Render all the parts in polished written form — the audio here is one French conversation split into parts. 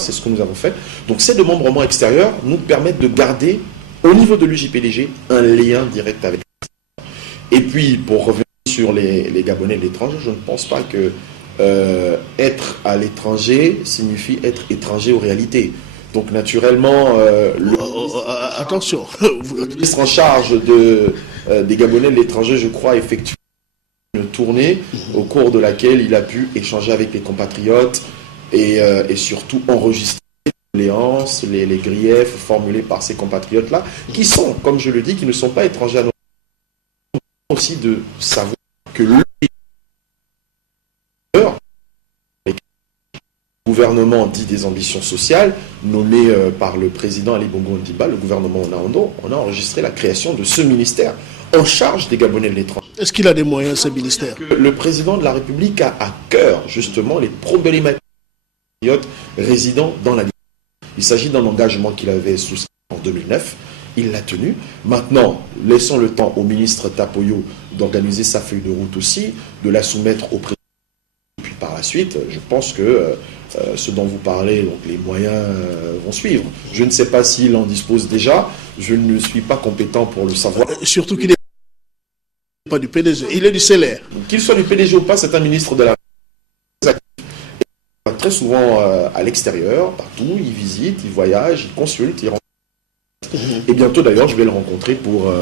C'est ce que nous avons fait. Donc ces démembrements extérieurs nous permettent de garder, au niveau de l'UJPDG, un lien direct avec. Et puis, pour revenir sur les Gabonais de l'étranger, je ne pense pas que être à l'étranger signifie être étranger aux réalités. Donc naturellement, attention, le ministre en charge des Gabonais de l'étranger, je crois, effectue une tournée au cours de laquelle il a pu échanger avec les compatriotes et surtout enregistrer les doléances, les griefs formulés par ces compatriotes-là, qui sont, comme je le dis, qui ne sont pas étrangers à nos aussi de savoir que le gouvernement dit des ambitions sociales, nommé par le président Ali Bongo Ondimba, le gouvernement Onaondo, on a enregistré la création de ce ministère en charge des Gabonais de l'étranger. Est-ce qu'il a des moyens, ce ministère? Le président de la République a à cœur, justement, les problématiques résidant dans la Libye. Il s'agit d'un engagement qu'il avait souscrit en 2009. Il l'a tenu. Maintenant, laissons le temps au ministre Tapoyo d'organiser sa feuille de route aussi, de la soumettre au président. Et puis par la suite, je pense que ce dont vous parlez, donc les moyens vont suivre. Je ne sais pas s'il en dispose déjà. Je ne suis pas compétent pour le savoir. Surtout qu'il n'est pas du PDG, il est du CLR. Qu'il soit du PDG ou pas, c'est un ministre de la très souvent à l'extérieur, partout, il visite, il voyage, il consulte, il rencontre. Et bientôt d'ailleurs, je vais le rencontrer pour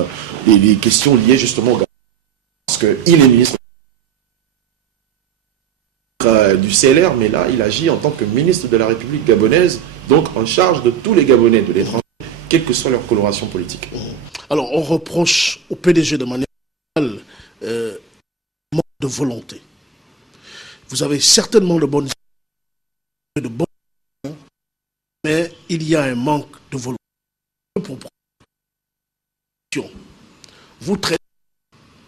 les questions liées justement au Gabon. Parce qu'il est ministre du CLR, mais là, il agit en tant que ministre de la République gabonaise, donc en charge de tous les Gabonais de l'étranger, quelle que soit leur coloration politique. Alors, on reproche au PDG de manière générale manque de volonté. Vous avez certainement de bonnes mais il y a un manque de volonté. Vous traitez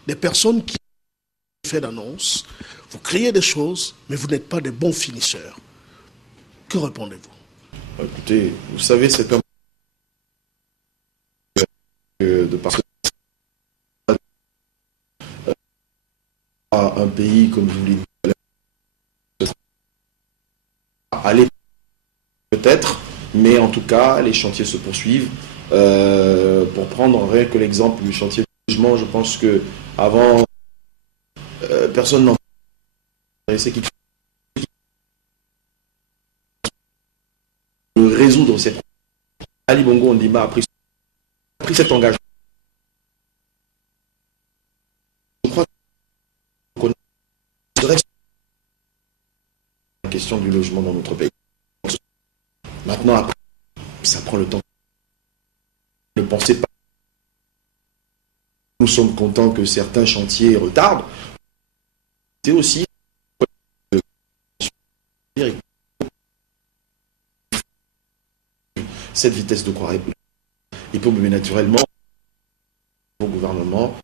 des personnes qui ont fait d'annonces, vous créez des choses, mais vous n'êtes pas des bons finisseurs. Que répondez-vous? Écoutez, vous savez, c'est un de parce que un pays comme vous l'avez aller peut-être, mais en tout cas, les chantiers se poursuivent. Pour prendre rien que l'exemple du chantier de logement, je pense que avant personne n'en connaissait qui résoudre cette. Ali Bongo Ondimba a pris cet engagement. Je crois qu'on reste la question du logement dans notre pays. Maintenant, après, ça prend le temps. Ne pensez pas. Nous sommes contents que certains chantiers retardent. C'est aussi cette vitesse de croire. Et pour me naturellement, le gouvernement,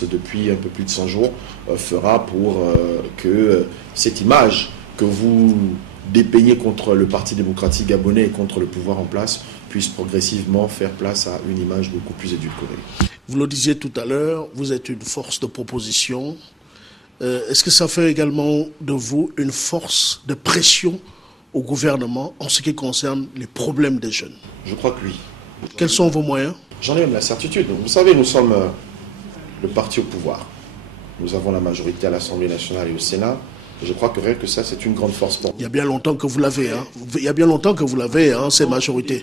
depuis un peu plus de 100 jours, fera pour que cette image que vous dépeignez contre le Parti démocratique gabonais et contre le pouvoir en place puisse progressivement faire place à une image beaucoup plus édulcorée. Vous le disiez tout à l'heure, vous êtes une force de proposition. Est-ce que ça fait également de vous une force de pression au gouvernement en ce qui concerne les problèmes des jeunes? Je crois que oui. Quels sont vos moyens? J'en ai même la certitude. Vous savez, nous sommes le parti au pouvoir. Nous avons la majorité à l'Assemblée nationale et au Sénat. Je crois que rien que ça, c'est une grande force pour nous. Il y a bien longtemps que vous l'avez, hein. Il y a bien longtemps que vous l'avez, hein, ces majorités.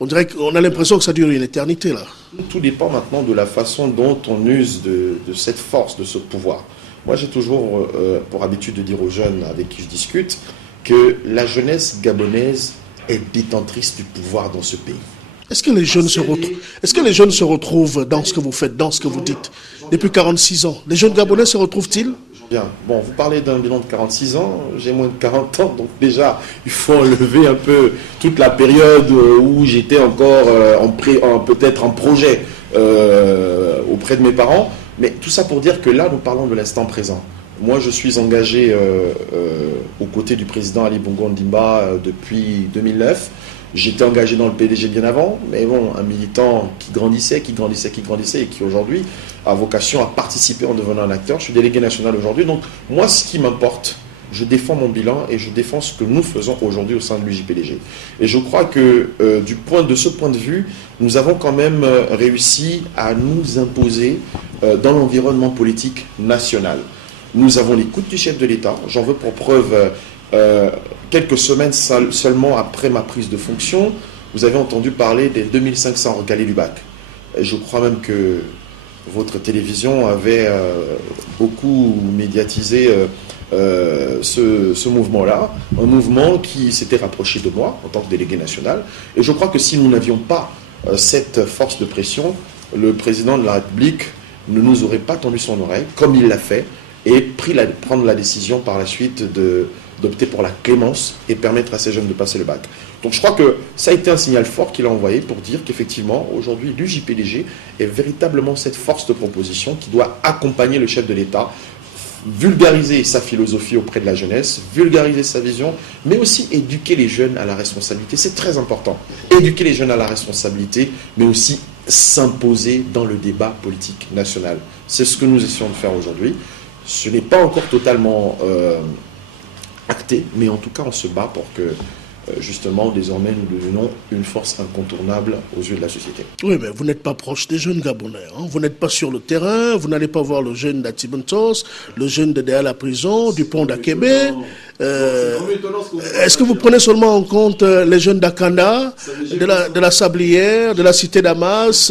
On dirait qu'on a l'impression que ça dure une éternité, là. Tout dépend maintenant de la façon dont on use de cette force, de ce pouvoir. Moi, j'ai toujours pour habitude de dire aux jeunes avec qui je discute que la jeunesse gabonaise est détentrice du pouvoir dans ce pays. Est-ce que les jeunes se retrouvent dans ce que vous faites, dans ce que vous dites, depuis 46 ans? Les jeunes gabonais se retrouvent-ils? Bien. Bon, vous parlez d'un bilan de 46 ans, j'ai moins de 40 ans, donc déjà, il faut enlever un peu toute la période où j'étais encore peut-être en projet auprès de mes parents. Mais tout ça pour dire que là, nous parlons de l'instant présent. Moi, je suis engagé aux côtés du président Ali Bongo Ondimba depuis 2009. J'étais engagé dans le PDG bien avant, mais bon, un militant qui grandissait et qui aujourd'hui a vocation à participer en devenant un acteur. Je suis délégué national aujourd'hui, donc moi, ce qui m'importe, je défends mon bilan et je défends ce que nous faisons aujourd'hui au sein de l'UJPDG. Et je crois que de ce point de vue, nous avons quand même réussi à nous imposer dans l'environnement politique national. Nous avons l'écoute du chef de l'État. J'en veux pour preuve quelques semaines seulement après ma prise de fonction, vous avez entendu parler des 2500 recalés du bac. Et je crois même que votre télévision avait beaucoup médiatisé ce mouvement-là, un mouvement qui s'était rapproché de moi en tant que délégué national. Et je crois que si nous n'avions pas cette force de pression, le président de la République ne nous aurait pas tendu son oreille, comme il l'a fait, et prendre la décision par la suite d'opter pour la clémence et permettre à ces jeunes de passer le bac. Donc je crois que ça a été un signal fort qu'il a envoyé pour dire qu'effectivement, aujourd'hui, l'UJPDG est véritablement cette force de proposition qui doit accompagner le chef de l'État, vulgariser sa philosophie auprès de la jeunesse, vulgariser sa vision, mais aussi éduquer les jeunes à la responsabilité. C'est très important. Éduquer les jeunes à la responsabilité, mais aussi s'imposer dans le débat politique national. C'est ce que nous essayons de faire aujourd'hui. Ce n'est pas encore totalement acté, mais en tout cas, on se bat pour que justement, désormais, nous devenons une force incontournable aux yeux de la société. Oui, mais vous n'êtes pas proche des jeunes Gabonais. Hein. Vous n'êtes pas sur le terrain, vous n'allez pas voir le jeune d'Atibentos, le jeune de Déa la prison, du pont d'Akébé. Est-ce que vous prenez seulement en compte les jeunes d'Akanda, de la Sablière, de la Cité d'Amas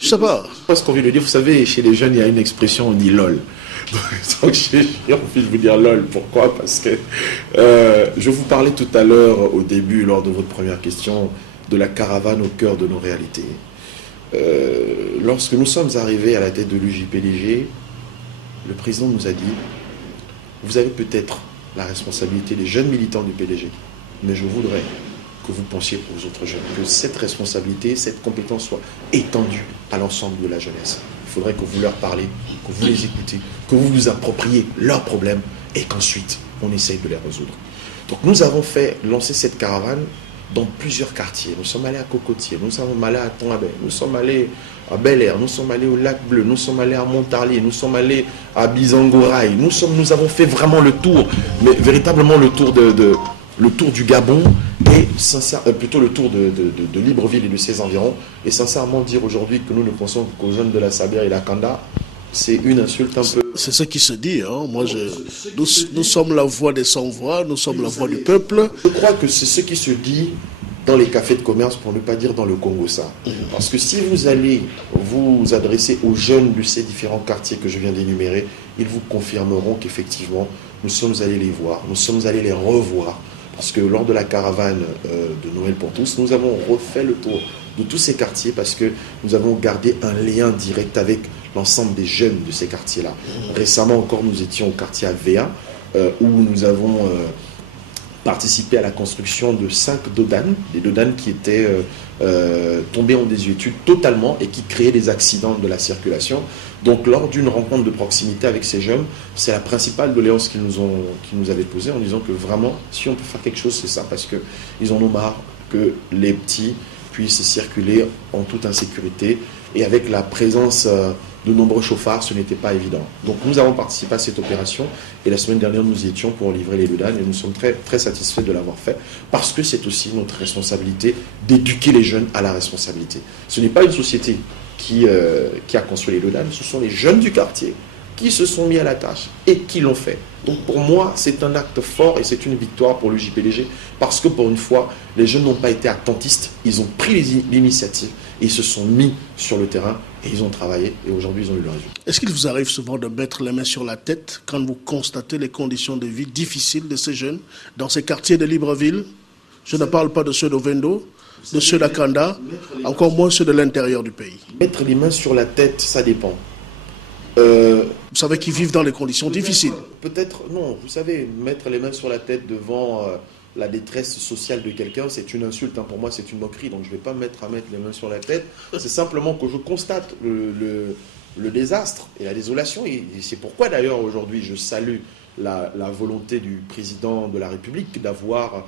je ne sais pas. Je pense qu'on vient de dire, vous savez, chez les jeunes, il y a une expression, on dit LOL. Donc j'ai envie de vous dire LOL. Pourquoi? Parce que je vous parlais tout à l'heure, au début, lors de votre première question, de la caravane au cœur de nos réalités. Lorsque nous sommes arrivés à la tête de l'UJPDG, le président nous a dit, vous avez peut-être la responsabilité des jeunes militants du PDG, mais je voudrais que vous pensiez aux autres jeunes, que cette responsabilité, cette compétence soit étendue à l'ensemble de la jeunesse. Il faudrait que vous leur parlez, que vous les écoutez, que vous vous appropriez leurs problèmes et qu'ensuite on essaye de les résoudre. Donc nous avons lancer cette caravane dans plusieurs quartiers. Nous sommes allés à Cocotier, nous sommes allés à Tonabé, nous sommes allés à Bel Air, nous sommes allés au Lac Bleu, nous sommes allés à Montarlier, nous sommes allés à Bizangoraï. Nous avons fait vraiment le tour, mais véritablement le tour le tour du Gabon et plutôt le tour de Libreville et de ses environs. Et sincèrement dire aujourd'hui que nous ne pensons qu'aux jeunes de la Sablière et la Kanda, c'est une insulte un peu... C'est ce qui se dit. Hein. Nous sommes la voix des sans-voix, nous sommes la voix du peuple. Je crois que c'est ce qui se dit dans les cafés de commerce, pour ne pas dire dans le Congo-Ça. Parce que si vous allez vous adresser aux jeunes de ces différents quartiers que je viens d'énumérer, ils vous confirmeront qu'effectivement, nous sommes allés les voir, nous sommes allés les revoir. Parce que lors de la caravane de Noël pour tous, nous avons refait le tour de tous ces quartiers parce que nous avons gardé un lien direct avec l'ensemble des jeunes de ces quartiers-là. Récemment encore, nous étions au quartier AVA où nous avons participé à la construction de 5 dodanes, des dodanes qui étaient tombées en désuétude totalement et qui créaient des accidents de la circulation. Donc lors d'une rencontre de proximité avec ces jeunes, c'est la principale doléance qu'ils nous avaient posée en disant que vraiment, si on peut faire quelque chose, c'est ça, parce qu'ils en ont marre que les petits puissent circuler en toute insécurité et avec la présence de nombreux chauffards, ce n'était pas évident. Donc nous avons participé à cette opération et la semaine dernière nous y étions pour livrer les dodanes et nous sommes très, très satisfaits de l'avoir fait parce que c'est aussi notre responsabilité d'éduquer les jeunes à la responsabilité. Ce n'est pas une société qui a construit les dodanes, ce sont les jeunes du quartier qui se sont mis à la tâche et qui l'ont fait. Donc pour moi, c'est un acte fort et c'est une victoire pour le JPDG parce que pour une fois, les jeunes n'ont pas été attentistes, ils ont pris l'initiative et ils se sont mis sur le terrain et ils ont travaillé et aujourd'hui ils ont eu le résultat. Est-ce qu'il vous arrive souvent de mettre les mains sur la tête quand vous constatez les conditions de vie difficiles de ces jeunes dans ces quartiers de Libreville? Je ne parle pas de ceux d'Ovendo, de ceux d'Akanda, encore moins ceux de l'intérieur du pays. Mettre les mains sur la tête, ça dépend. Vous savez qu'ils vivent dans les conditions difficiles. Peut-être, non. Vous savez, mettre les mains sur la tête devant la détresse sociale de quelqu'un, c'est une insulte. Hein. Pour moi, c'est une moquerie. Donc, je ne vais pas mettre les mains sur la tête. C'est simplement que je constate le désastre et la désolation. Et c'est pourquoi, d'ailleurs, aujourd'hui, je salue la volonté du président de la République d'avoir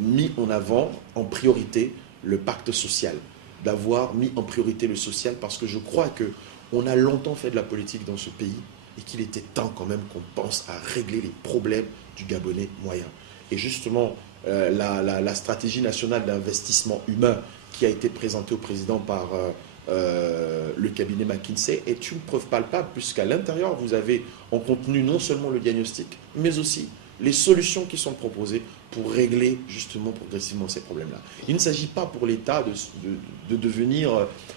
mis en avant, en priorité, le pacte social. D'avoir mis en priorité le social parce que je crois que on a longtemps fait de la politique dans ce pays, et qu'il était temps quand même qu'on pense à régler les problèmes du Gabonais moyen. Et justement, la stratégie nationale d'investissement humain qui a été présentée au président par le cabinet McKinsey est une preuve palpable, puisqu'à l'intérieur, vous avez en contenu non seulement le diagnostic, mais aussi les solutions qui sont proposées pour régler justement progressivement ces problèmes-là. Il ne s'agit pas pour l'État de devenir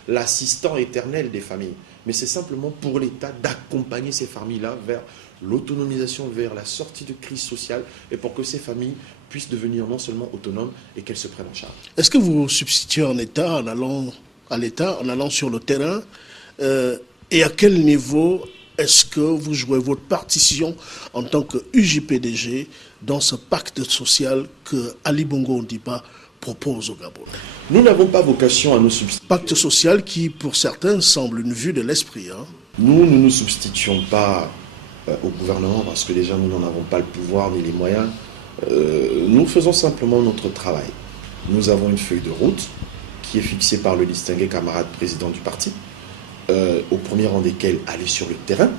l'assistant éternel des familles, mais c'est simplement pour l'État d'accompagner ces familles-là vers l'autonomisation, vers la sortie de crise sociale, et pour que ces familles puissent devenir non seulement autonomes et qu'elles se prennent en charge. Est-ce que vous substituez en État en allant sur le terrain et à quel niveau est-ce que vous jouez votre partition en tant que UJPDG dans ce pacte social que Ali Bongo Ondimba propose au Gabon? Nous n'avons pas vocation à nous substituer. Pacte social qui, pour certains, semble une vue de l'esprit. Nous ne nous substituons pas au gouvernement parce que déjà nous n'en avons pas le pouvoir ni les moyens. Nous faisons simplement notre travail. Nous avons une feuille de route qui est fixée par le distingué camarade président du parti, au premier rang desquels aller sur le terrain.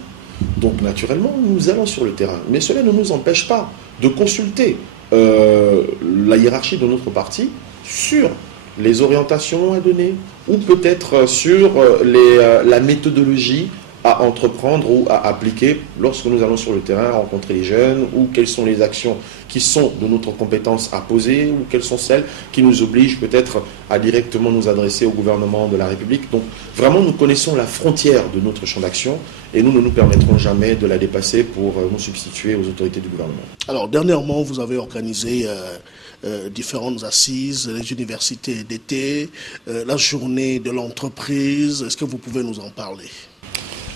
Donc naturellement, nous allons sur le terrain. Mais cela ne nous empêche pas de consulter la hiérarchie de notre parti sur les orientations à donner ou peut-être sur la méthodologie à entreprendre ou à appliquer lorsque nous allons sur le terrain rencontrer les jeunes, ou quelles sont les actions qui sont de notre compétence à poser, ou quelles sont celles qui nous obligent peut-être à directement nous adresser au gouvernement de la République. Donc vraiment nous connaissons la frontière de notre champ d'action et nous ne nous permettrons jamais de la dépasser pour nous substituer aux autorités du gouvernement. Alors dernièrement vous avez organisé différentes assises, les universités d'été, la journée de l'entreprise. Est-ce que vous pouvez nous en parler ?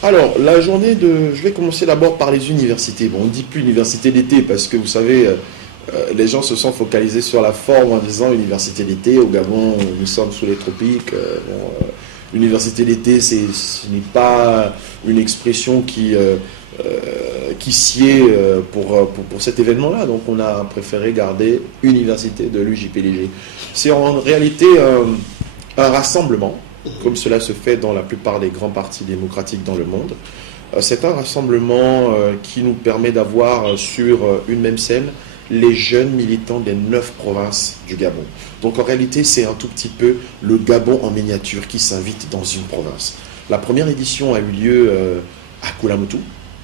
Alors, la journée je vais commencer d'abord par les universités. Bon, on ne dit plus université d'été parce que vous savez, les gens se sont focalisés sur la forme en disant université d'été. Au Gabon, nous sommes sous les tropiques. Université d'été, ce n'est pas une expression qui sied pour cet événement-là. Donc, on a préféré garder université de l'UJPDG. C'est en réalité un rassemblement, comme cela se fait dans la plupart des grands partis démocratiques dans le monde. C'est un rassemblement qui nous permet d'avoir sur une même scène les jeunes militants des 9 provinces du Gabon. Donc en réalité, c'est un tout petit peu le Gabon en miniature qui s'invite dans une province. La première édition a eu lieu à Koulamoutou,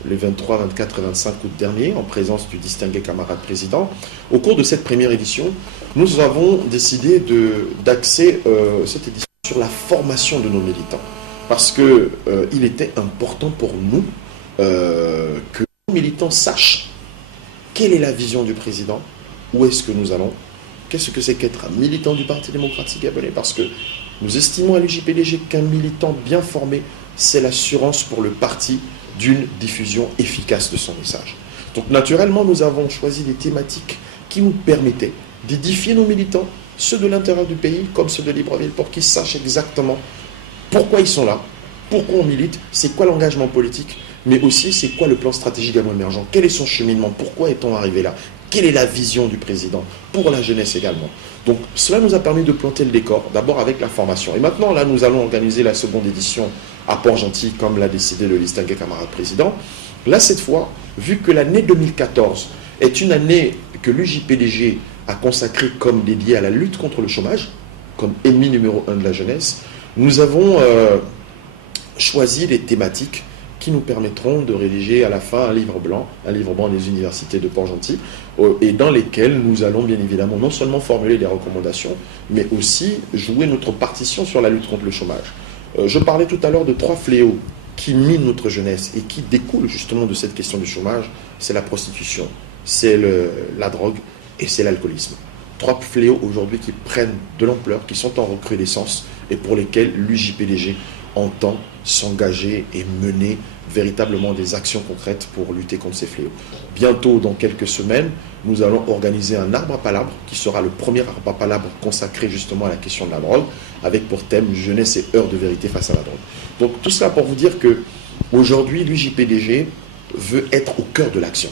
les 23, 24 et 25 août dernier, en présence du distingué camarade président. Au cours de cette première édition, nous avons décidé d'axer cette édition sur la formation de nos militants. Parce qu'il était important pour nous que nos militants sachent quelle est la vision du président, où est-ce que nous allons, qu'est-ce que c'est qu'être un militant du Parti démocratique gabonais, parce que nous estimons à l'UJPDG qu'un militant bien formé, c'est l'assurance pour le parti d'une diffusion efficace de son message. Donc naturellement, nous avons choisi des thématiques qui nous permettaient d'édifier nos militants, ceux de l'intérieur du pays comme ceux de Libreville, pour qu'ils sachent exactement pourquoi ils sont là, pourquoi on milite, c'est quoi l'engagement politique, mais aussi c'est quoi le plan stratégique Gabon émergent, quel est son cheminement, pourquoi est-on arrivé là, quelle est la vision du président pour la jeunesse également. Donc cela nous a permis de planter le décor, d'abord avec la formation. Et maintenant, là, nous allons organiser la seconde édition à Port-Gentil, comme l'a décidé le distingué camarade président. Là, cette fois, vu que l'année 2014 est une année que l'UJPDG a consacrée comme dédiée à la lutte contre le chômage, comme ennemi numéro 1 de la jeunesse, nous avons choisi les thématiques qui nous permettront de rédiger à la fin un livre blanc des universités de Port-Gentil, et dans lesquels nous allons bien évidemment non seulement formuler des recommandations, mais aussi jouer notre partition sur la lutte contre le chômage. Je parlais tout à l'heure de 3 fléaux qui minent notre jeunesse et qui découlent justement de cette question du chômage. C'est la prostitution, c'est la drogue et c'est l'alcoolisme. 3 fléaux aujourd'hui qui prennent de l'ampleur, qui sont en recrudescence et pour lesquels l'UJPDG entend s'engager et mener véritablement des actions concrètes pour lutter contre ces fléaux. Bientôt, dans quelques semaines, nous allons organiser un arbre à palabres qui sera le premier arbre à palabres consacré justement à la question de la drogue, avec pour thème jeunesse et heure de vérité face à la drogue. Donc tout cela pour vous dire que aujourd'hui, l'UJPDG veut être au cœur de l'action.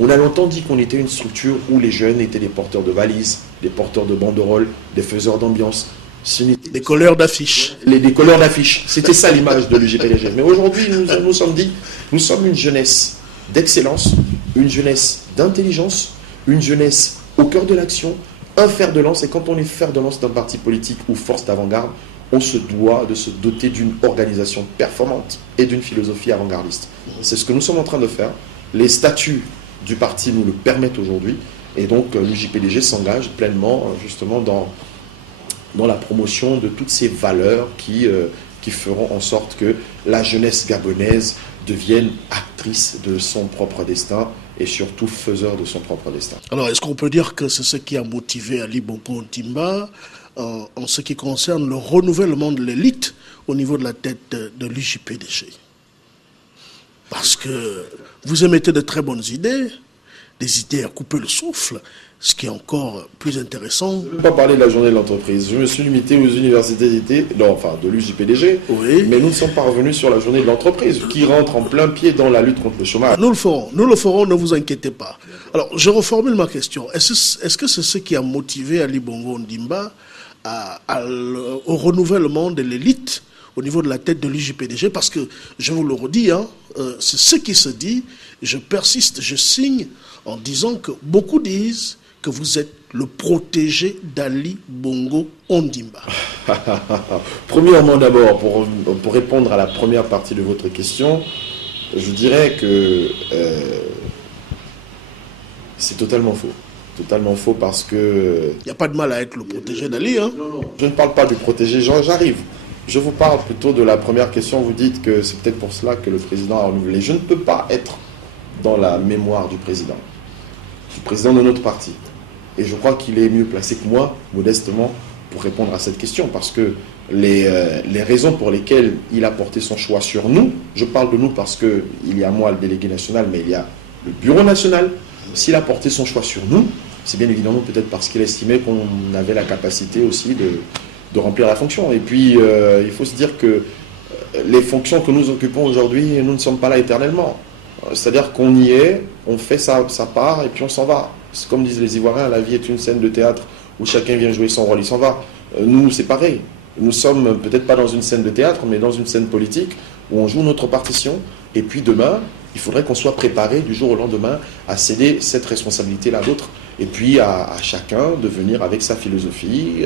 On a longtemps dit qu'on était une structure où les jeunes étaient des porteurs de valises, des porteurs de banderoles, des faiseurs d'ambiance. Des couleurs d'affiches. Des couleurs d'affiches. C'était ça l'image de l'UJPDG. Mais aujourd'hui, nous sommes dit, nous sommes une jeunesse d'excellence, une jeunesse d'intelligence, une jeunesse au cœur de l'action, un fer de lance. Et quand on est fer de lance d'un parti politique ou force d'avant-garde, on se doit de se doter d'une organisation performante et d'une philosophie avant-gardiste. C'est ce que nous sommes en train de faire. Les statuts du parti nous le permettent aujourd'hui. Et donc, l'UJPDG s'engage pleinement, justement, dans la promotion de toutes ces valeurs qui feront en sorte que la jeunesse gabonaise devienne actrice de son propre destin et surtout faiseur de son propre destin. Alors, est-ce qu'on peut dire que c'est ce qui a motivé Ali Bongo Ondimba en ce qui concerne le renouvellement de l'élite au niveau de la tête de l'UJPDG? Parce que vous émettez de très bonnes idées, des idées à couper le souffle, ce qui est encore plus intéressant. Je ne veux pas parler de la journée de l'entreprise. Je me suis limité aux universités d'été, de l'UJPDG, oui. Mais nous ne sommes pas revenus sur la journée de l'entreprise, qui rentre en plein pied dans la lutte contre le chômage. Nous le ferons, ne vous inquiétez pas. Alors, je reformule ma question. Est-ce que c'est ce qui a motivé Ali Bongo Ondimba au renouvellement de l'élite au niveau de la tête de l'UJPDG? Parce que, je vous le redis, c'est ce qui se dit, je persiste, je signe en disant que beaucoup disent que vous êtes le protégé d'Ali Bongo Ondimba. Premièrement, d'abord, pour répondre à la première partie de votre question, je dirais que c'est totalement faux. Totalement faux parce que... Il n'y a pas de mal à être le protégé d'Ali, hein? Non. Je ne parle pas du protégé, j'arrive. Je vous parle plutôt de la première question. Vous dites que c'est peut-être pour cela que le président a renouvelé. Je ne peux pas être dans la mémoire du président de notre parti. Et je crois qu'il est mieux placé que moi, modestement, pour répondre à cette question. Parce que les raisons pour lesquelles il a porté son choix sur nous, je parle de nous parce qu'il y a moi, le délégué national, mais il y a le bureau national. S'il a porté son choix sur nous, c'est bien évidemment peut-être parce qu'il estimait qu'on avait la capacité aussi de remplir la fonction. Et puis, il faut se dire que les fonctions que nous occupons aujourd'hui, nous ne sommes pas là éternellement. C'est-à-dire qu'on y est, on fait sa part et puis on s'en va. C'est comme disent les Ivoiriens, la vie est une scène de théâtre où chacun vient jouer son rôle, il s'en va. Nous, c'est pareil. Nous sommes peut-être pas dans une scène de théâtre, mais dans une scène politique où on joue notre partition. Et puis demain, il faudrait qu'on soit préparé du jour au lendemain à céder cette responsabilité-là à d'autres. Et puis à chacun de venir avec sa philosophie,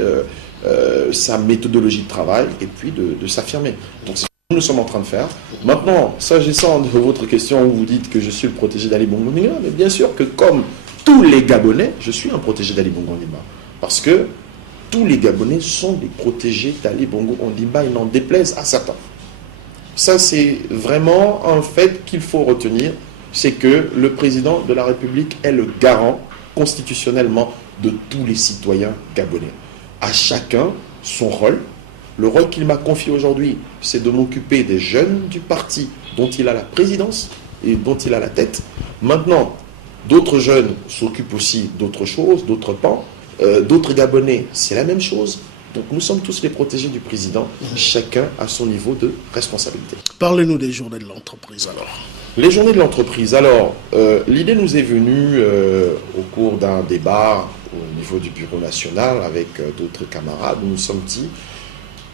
sa méthodologie de travail, et puis de s'affirmer. Donc c'est ce que nous sommes en train de faire. Maintenant, s'agissant de votre question où vous dites que je suis le protégé d'Ali Bongo Ondimba, mais bien sûr que comme tous les Gabonais, je suis un protégé d'Ali Bongo Ondimba. Parce que tous les Gabonais sont des protégés d'Ali Bongo Ondimba, il n'en déplaise à certains. Ça, c'est vraiment un fait qu'il faut retenir, c'est que le président de la République est le garant constitutionnellement de tous les citoyens gabonais. À chacun son rôle. Le rôle qu'il m'a confié aujourd'hui, c'est de m'occuper des jeunes du parti dont il a la présidence et dont il a la tête. Maintenant, d'autres jeunes s'occupent aussi d'autres choses, d'autres pans. D'autres Gabonais, c'est la même chose. Donc nous sommes tous les protégés du président, chacun à son niveau de responsabilité. Parlez-nous des journées de l'entreprise alors. Les journées de l'entreprise, alors, l'idée nous est venue au cours d'un débat au niveau du bureau national avec d'autres camarades. Nous nous sommes dit,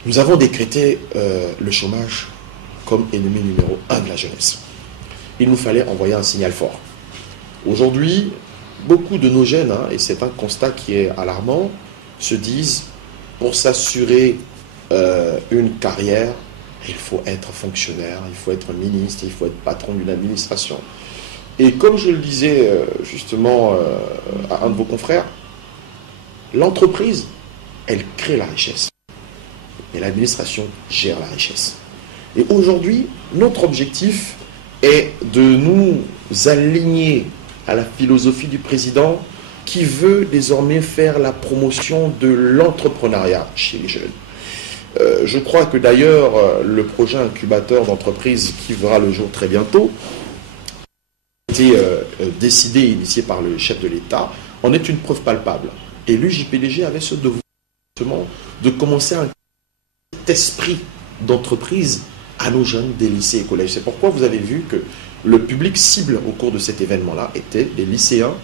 nous avons décrété le chômage comme ennemi numéro 1 de la jeunesse. Il nous fallait envoyer un signal fort. Aujourd'hui, beaucoup de nos jeunes, et c'est un constat qui est alarmant, se disent, pour s'assurer une carrière, il faut être fonctionnaire, il faut être ministre, il faut être patron d'une administration. Et comme je le disais justement à un de vos confrères, l'entreprise, elle crée la richesse. Et l'administration gère la richesse. Et aujourd'hui, notre objectif est de nous aligner à la philosophie du président qui veut désormais faire la promotion de l'entrepreneuriat chez les jeunes. Je crois que d'ailleurs, le projet incubateur d'entreprise qui verra le jour très bientôt a été décidé et initié par le chef de l'État, en est une preuve palpable. Et l'UJPDG avait ce devoir de commencer un esprit d'entreprise à nos jeunes des lycées et collèges. C'est pourquoi vous avez vu que le public cible au cours de cet événement-là était des lycéens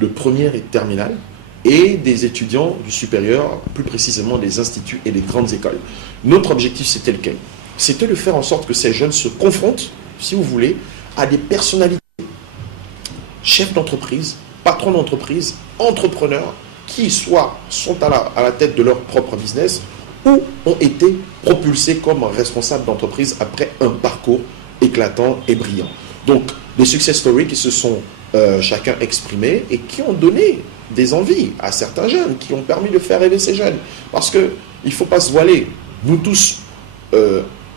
de première et terminale et des étudiants du supérieur, plus précisément des instituts et des grandes écoles. Notre objectif, c'était lequel? C'était de faire en sorte que ces jeunes se confrontent, si vous voulez, à des personnalités, chefs d'entreprise, patrons d'entreprise, entrepreneurs, qui soit sont à la tête de leur propre business ou ont été propulsés comme responsables d'entreprise après un parcours éclatant et brillant. Donc, des success stories qui se sont chacun exprimés et qui ont donné des envies à certains jeunes, qui ont permis de faire rêver ces jeunes. Parce qu'il ne faut pas se voiler. Nous tous,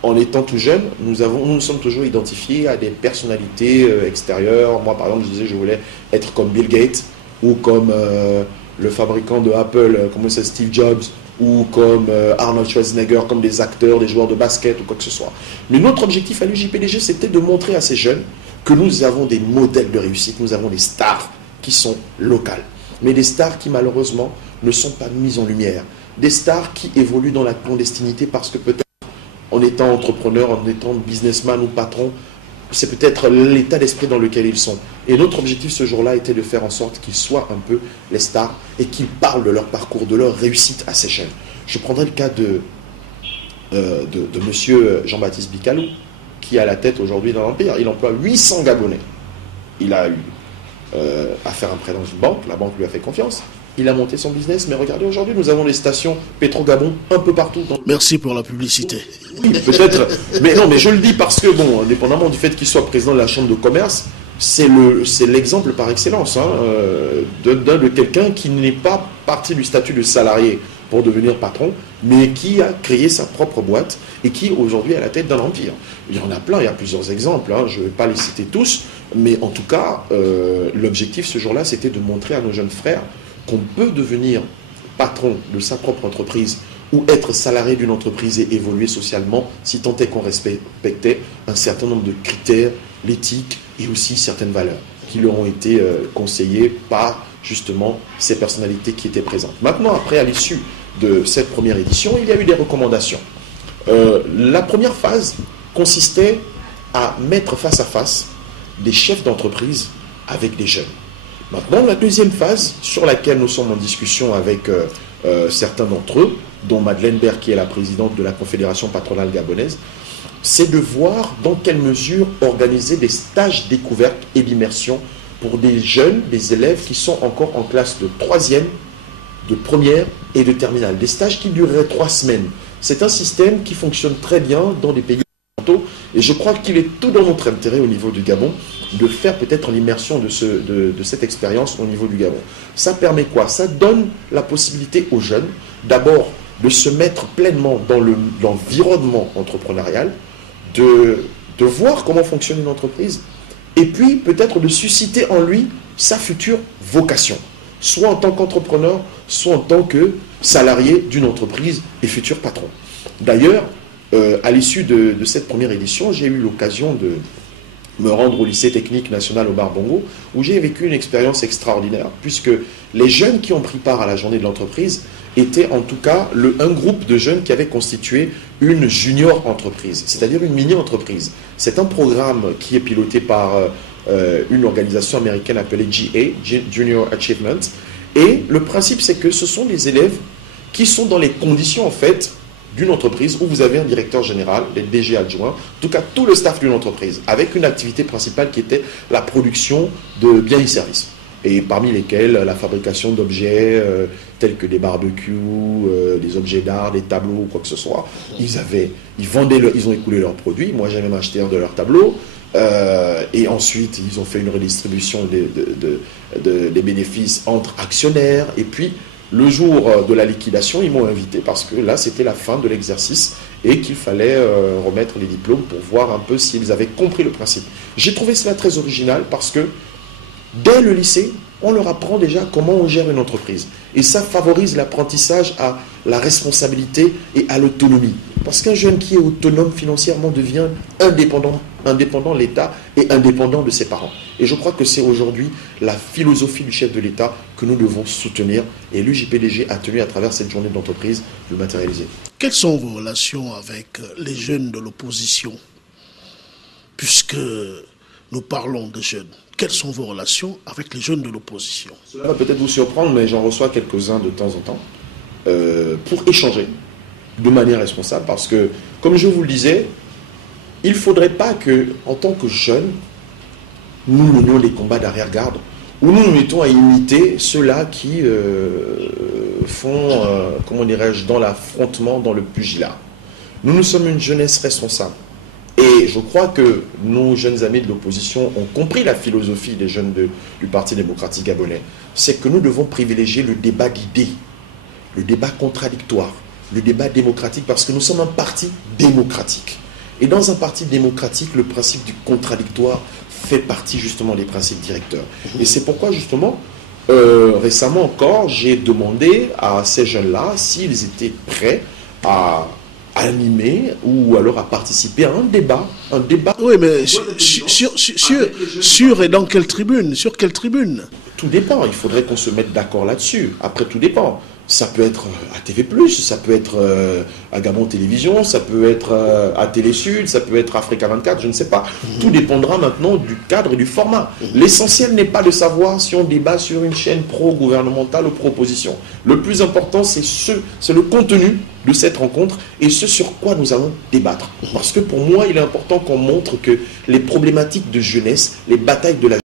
en étant tout jeunes, nous sommes toujours identifiés à des personnalités extérieures. Moi, par exemple, je disais je voulais être comme Bill Gates ou comme le fabricant de Apple, comme c'est Steve Jobs, ou comme Arnold Schwarzenegger, comme des acteurs, des joueurs de basket ou quoi que ce soit. Mais notre objectif à l'UJPDG, c'était de montrer à ces jeunes que nous avons des modèles de réussite, nous avons des stars qui sont locales. Mais des stars qui malheureusement ne sont pas mises en lumière. Des stars qui évoluent dans la clandestinité parce que peut-être en étant entrepreneur, en étant businessman ou patron, c'est peut-être l'état d'esprit dans lequel ils sont. Et notre objectif ce jour-là était de faire en sorte qu'ils soient un peu les stars et qu'ils parlent de leur parcours, de leur réussite à ces jeunes. Je prendrai le cas de monsieur Jean-Baptiste Bicalou, qui est à la tête aujourd'hui dans l'Empire. Il emploie 800 Gabonais. Il a eu à faire un prêt dans une banque, la banque lui a fait confiance. Il a monté son business, mais regardez, aujourd'hui, nous avons des stations Pétro-Gabon un peu partout. Merci pour la publicité. Oui, peut-être. Mais non, mais je le dis parce que, bon, indépendamment du fait qu'il soit président de la Chambre de commerce, c'est l'exemple par excellence de quelqu'un qui n'est pas parti du statut de salarié pour devenir patron, mais qui a créé sa propre boîte et qui aujourd'hui est à la tête d'un empire. Il y en a plein, il y a plusieurs exemples, je ne vais pas les citer tous, mais en tout cas, l'objectif ce jour-là, c'était de montrer à nos jeunes frères qu'on peut devenir patron de sa propre entreprise ou être salarié d'une entreprise et évoluer socialement si tant est qu'on respectait un certain nombre de critères, l'éthique et aussi certaines valeurs qui leur ont été conseillées par justement ces personnalités qui étaient présentes. Maintenant, après, à l'issue de cette première édition, il y a eu des recommandations. La première phase consistait à mettre face à face des chefs d'entreprise avec des jeunes. Maintenant, la deuxième phase, sur laquelle nous sommes en discussion avec certains d'entre eux, dont Madeleine Baird, qui est la présidente de la Confédération patronale gabonaise, c'est de voir dans quelle mesure organiser des stages découvertes et d'immersion pour des jeunes, des élèves qui sont encore en classe de 3e, de première et de terminale. Des stages qui dureraient 3 semaines. C'est un système qui fonctionne très bien dans des pays occidentaux et je crois qu'il est tout dans notre intérêt au niveau du Gabon de faire peut-être l'immersion de cette expérience au niveau du Gabon. Ça permet quoi? Ça donne la possibilité aux jeunes, d'abord, de se mettre pleinement dans l'environnement entrepreneurial, de voir comment fonctionne une entreprise, et puis peut-être de susciter en lui sa future vocation, soit en tant qu'entrepreneur, soit en tant que salarié d'une entreprise et futur patron. D'ailleurs, à l'issue de cette première édition, j'ai eu l'occasion de me rendre au lycée technique national Omar Bongo, où j'ai vécu une expérience extraordinaire, puisque les jeunes qui ont pris part à la journée de l'entreprise étaient en tout cas un groupe de jeunes qui avaient constitué une junior entreprise, c'est-à-dire une mini-entreprise. C'est un programme qui est piloté par une organisation américaine appelée GA, Junior Achievement, et le principe c'est que ce sont des élèves qui sont dans les conditions en fait d'une entreprise où vous avez un directeur général, des DG adjoints, en tout cas tout le staff d'une entreprise, avec une activité principale qui était la production de biens et services. Et parmi lesquels la fabrication d'objets tels que des barbecues, des objets d'art, des tableaux ou quoi que ce soit. Ils ont écoulé leurs produits. Moi, j'ai même acheté un de leurs tableaux. Et ensuite, ils ont fait une redistribution des bénéfices entre actionnaires. Et puis, le jour de la liquidation, ils m'ont invité parce que là, c'était la fin de l'exercice et qu'il fallait remettre les diplômes pour voir un peu s'ils avaient compris le principe. J'ai trouvé cela très original parce que dès le lycée, on leur apprend déjà comment on gère une entreprise. Et ça favorise l'apprentissage à la responsabilité et à l'autonomie. Parce qu'un jeune qui est autonome financièrement devient indépendant de l'État et indépendant de ses parents. Et je crois que c'est aujourd'hui la philosophie du chef de l'État que nous devons soutenir. Et l'UJPDG a tenu à travers cette journée d'entreprise de le matérialiser. Quelles sont vos relations avec les jeunes de l'opposition? Puisque nous parlons de jeunes. quelles sont vos relations avec les jeunes de l'opposition? Cela va peut-être vous surprendre, mais j'en reçois quelques-uns de temps en temps pour échanger de manière responsable. Parce que, comme je vous le disais, il ne faudrait pas que, en tant que jeunes, nous menions des combats d'arrière-garde, où nous nous mettons à imiter ceux-là qui font, comment dirais-je, dans l'affrontement, dans le pugilat. Nous sommes une jeunesse responsable. Et je crois que nos jeunes amis de l'opposition ont compris la philosophie des jeunes du Parti démocratique gabonais. C'est que nous devons privilégier le débat d'idées, le débat contradictoire, le débat démocratique, parce que nous sommes un parti démocratique. Et dans un parti démocratique, le principe du contradictoire fait partie justement des principes directeurs. Et c'est pourquoi justement, récemment encore, j'ai demandé à ces jeunes-là s'ils étaient prêts à animer ou alors à participer à un débat. Oui, mais sur et dans quelle tribune? Sur quelle tribune? Tout dépend, il faudrait qu'on se mette d'accord là-dessus. Après, tout dépend. Ça peut être à TV+, ça peut être à Gabon Télévision, ça peut être à Télé Sud, ça peut être Africa 24, je ne sais pas. Tout dépendra maintenant du cadre et du format. L'essentiel n'est pas de savoir si on débat sur une chaîne pro-gouvernementale ou pro-opposition. Le plus important, c'est le contenu de cette rencontre et ce sur quoi nous allons débattre. Parce que pour moi, il est important qu'on montre que les problématiques de jeunesse, les batailles de la